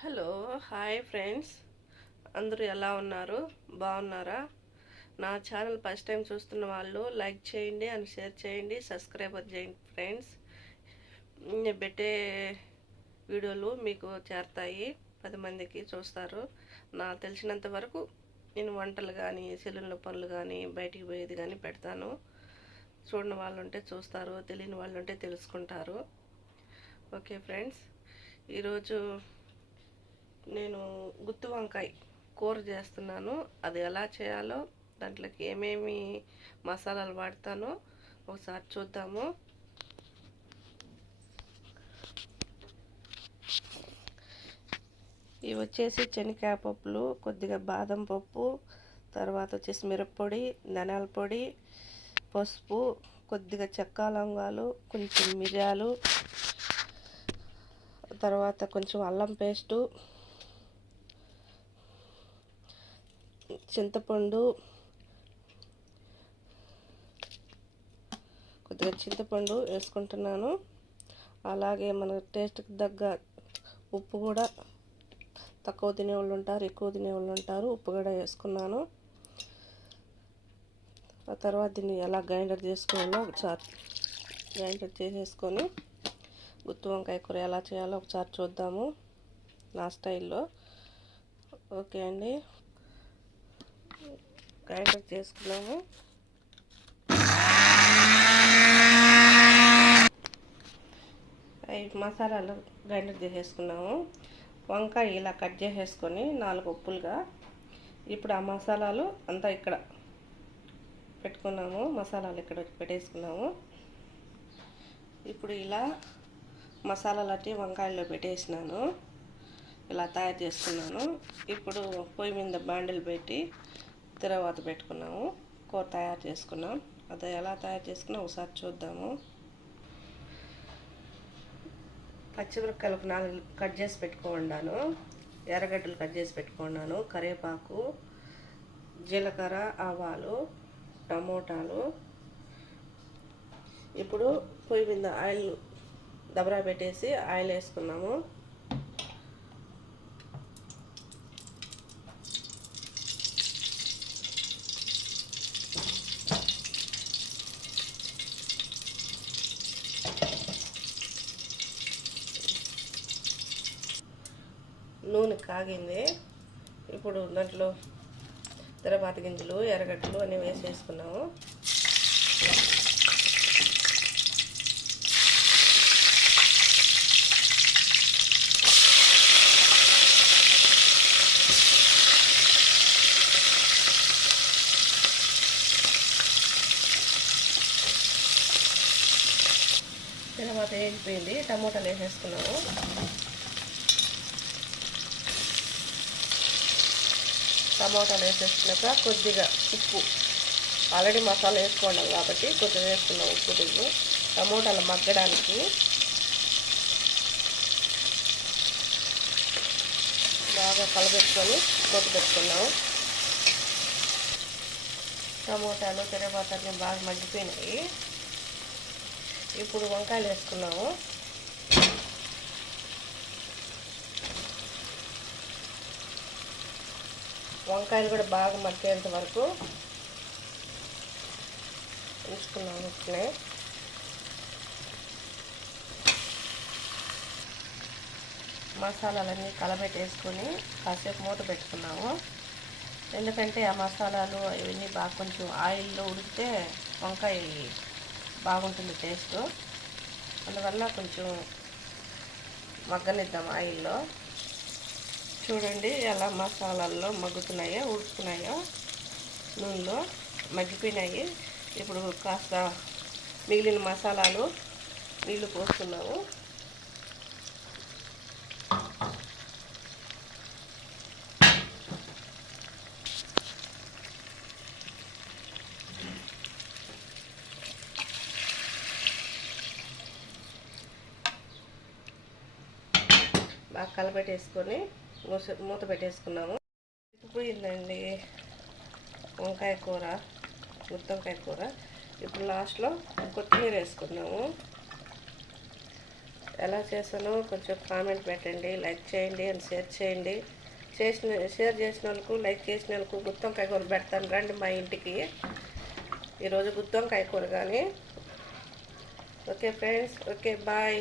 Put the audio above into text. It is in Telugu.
Hello hi friends. అందరూ ఎలా ఉన్నారు? బాగున్నారా? నా ఛానల్ ఫస్ట్ టైం చూస్తున్న వాళ్ళు లైక్ చేయండి అండ్ షేర్ చేయండి సబ్స్క్రైబర్ చేయండి ఫ్రెండ్స్. నేను పెట్టే వీడియోలు మీకు చేరతాయి. పది మందికి చూస్తారు. నాకు తెలిసినంత వరకు నేను వంటలు కానీ సెలూన్ల పనులు కానీ బయటికి పోయేది కానీ పెడతాను. చూడని వాళ్ళు ఉంటే చూస్తారు తెలియని వాళ్ళు ఉంటే తెలుసుకుంటారు. ఓకే ఫ్రెండ్స్ ఈరోజు నేను గుత్తి వంకాయ కూర చేస్తున్నాను. అది ఎలా చేయాలో దాంట్లోకి ఏమేమి మసాలాలు వాడతానో ఒకసారి చూద్దాము. ఇవి వచ్చేసి శనగకాయ పప్పులు కొద్దిగా బాదం పప్పు తర్వాత వచ్చేసి మిరప్పొడి ధనాల పొడి పసుపు కొద్దిగా చెక్క లవంగాలు కొంచెం మిరియాలు తర్వాత కొంచెం అల్లం పేస్టు చింతపండు. కొద్దిగా చింతపండు వేసుకుంటున్నాను. అలాగే మన టేస్ట్కి తగ్గ ఉప్పు కూడా తక్కువ తినేవాళ్ళు ఉంటారు ఎక్కువ తినేవాళ్ళు ఉంటారు. ఉప్పు కూడా వేసుకున్నాను. ఆ తర్వాత దీన్ని ఎలా గ్రైండర్ చేసుకోవాలో ఒకసారి గ్రైండర్ చేసేసుకొని గుత్తి వంకాయ కూర ఎలా చేయాలో ఒకసారి చూద్దాము నా స్టైల్లో ఓకే అండి. గ్రైండర్ చేసుకున్నాము మసాలాలు గ్రైండర్ చేసేసుకున్నాము. వంకాయ ఇలా కట్ చేసేసుకొని నాలుగు ఉప్పులుగా ఇప్పుడు ఆ మసాలాలు అంతా ఇక్కడ పెట్టుకున్నాము. మసాలాలు ఇక్కడ పెట్టేసుకున్నాము. ఇప్పుడు ఇలా మసాలాలు అట్టి వంకాయల్లో పెట్టేసినాను. ఇలా తయారు చేసుకున్నాను. ఇప్పుడు పొయ్యి మీద బాండిల్ పెట్టి తర్వాత పెట్టుకున్నాము. కూర తయారు చేసుకున్నాం. అది ఎలా తయారు చేసుకున్నా ఒకసారి చూద్దాము. పచ్చిమిరపకాయలు ఒక నాలుగు కట్ చేసి పెట్టుకున్నాను ఎర్రగడ్డలు కట్ చేసి పెట్టుకున్నాను కరివేపాకు జీలకర్ర ఆవాలు టమోటాలు. ఇప్పుడు పొయ్యి మీద ఆయిల్ దబరా పెట్టేసి ఆయిల్ వేసుకున్నాము. నూనె కాగింది. ఇప్పుడు దాంట్లో తిరపాతి గింజలు ఎర్రగడ్డలు అన్నీ వేసేసుకున్నాము. తర్వాత వేగిపోయింది. టమోటాలు వేసేసుకున్నాము. టమోటాలు వేసేసుకున్నాక కొద్దిగా ఉప్పు. ఆల్రెడీ మసాలా వేసుకున్నాం కాబట్టి కొద్దిగా వేసుకున్నాం ఉప్పు దిగు టమోటాలు మగ్గడానికి బాగా కలబెట్టుకొని మూత పెట్టుకున్నాము టమోటాలు తెరపాతని బాగా మగ్గిపోయినాయి. ఇప్పుడు వంకాయలు వేసుకున్నాము. వంకాయలు కూడా బాగా మగ్గేంత వరకు ఉంచుకున్నాను ఇట్లే మసాలాలన్నీ కలబెట్టేసుకొని కాసేపు మూత పెట్టుకున్నాము. ఎందుకంటే ఆ మసాలాలు ఇవన్నీ బాగా కొంచెం ఆయిల్లో ఉడికితే వంకాయ బాగుంటుంది టేస్ట్. అందువల్ల కొంచెం మగ్గనిద్దాం ఆయిల్లో. చూడండి ఎలా మసాలాల్లో మగ్గుతున్నాయో ఉడుకుతున్నాయో నూనెలో మగ్గిపోయినాయి. ఇప్పుడు కాస్త మిగిలిన మసాలాలు నీళ్ళు పోస్తున్నాము. బాగా కలపెట్టేసుకొని మూస మూత పెట్టేసుకున్నాము. పోయిందండి వంకాయ కూర గుత్తొంకాయ కూర. ఇప్పుడు లాస్ట్లో కొత్తిమీర వేసుకున్నాము ఎలా చేశానో కొంచెం కామెంట్ పెట్టండి లైక్ చేయండి అండ్ షేర్ చేయండి. చేసిన షేర్ చేసిన వాళ్ళకు లైక్ చేసిన వాళ్ళకు గుత్తొంకాయ కూర పెడతాను రండి మా ఇంటికి. ఈరోజు గుత్తొంకాయ కూర కానీ. Okay friends okay bye.